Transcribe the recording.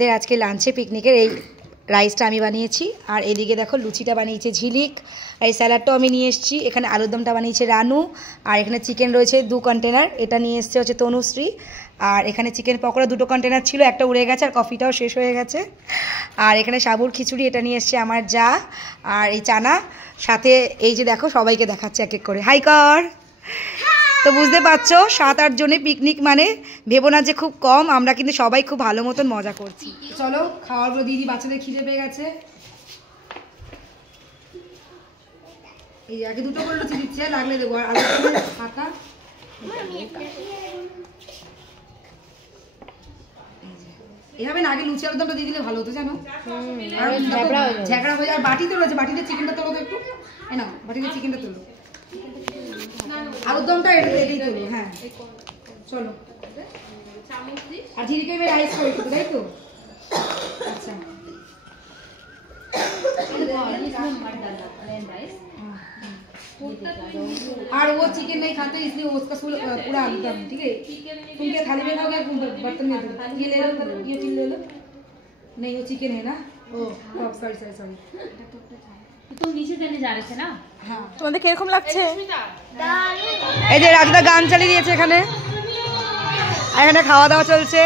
আজকে লাঞ্চে পিকনিকের এই রাইসটা আমি বানিয়েছি আর এদিকে দেখো লুচিটা বানিয়েছে ঝিলিক আর এই স্যালাডটাও আমি নিয়ে এসেছি। এখানে আলুর দমটা বানিয়েছে রানু আর এখানে চিকেন রয়েছে 2 কন্টেনার, এটা নিয়ে এসছে হচ্ছে তনুশ্রী। আর এখানে চিকেন পকোড়া 2টো কন্টেনার ছিল, একটা উড়ে গেছে আর কফিটাও শেষ হয়ে গেছে। আর এখানে সাবুর খিচুড়ি, এটা নিয়ে এসছে আমার যা। আর এই চানা সাথে এই যে দেখো সবাইকে দেখাচ্ছে এক এক করে, হাই কর। তো বুঝতে পারছো 7-8 জনের পিকনিক মানে ভেবো না যে খুব কম, আমরা কিন্তু সবাই খুব ভালো মতন মজা করছি। চলো খাওয়ার পর দিদি বাচ্চাদের খিদে পেয়ে গেছে, এই আগে 2টো করে লুচি দিচ্ছে, লাগলে দেবো। আর আলু ফাঁকা এভাবে না, আগে লুচি আলুর দমটা দিয়ে দিলে ভালো হতো জানো, ঝাঁকড়া হয়ে যায়। আর বাটিতে রয়েছে, বাটিতে চিকেনটা তোলো তো একটু, না বাটিতে চিকেনটা তোলো, আলুর দমটা এটাই তোলো। হ্যাঁ চলো, আর ঝিরিকে আমি রাইস করে দেবো, তাই তো? আচ্ছা और वो चिकन नहीं खाते इसलिए उसका पूरा आलू दम, ठीक है? तुम क्या थाली में खाओगे बर्तन में? ये ले लो, ये फिर ले लो। नहीं वो चिकन है ना, ओह सॉरी सॉरी सॉरी, तुम नीचे देने जा रहे थे ना। हाँ তোমাদের কিরকম লাগছে? এই যে রাজদা গান চালিয়ে দিয়েছে এখানে, আর এখানে খাওয়া দাওয়া চলছে।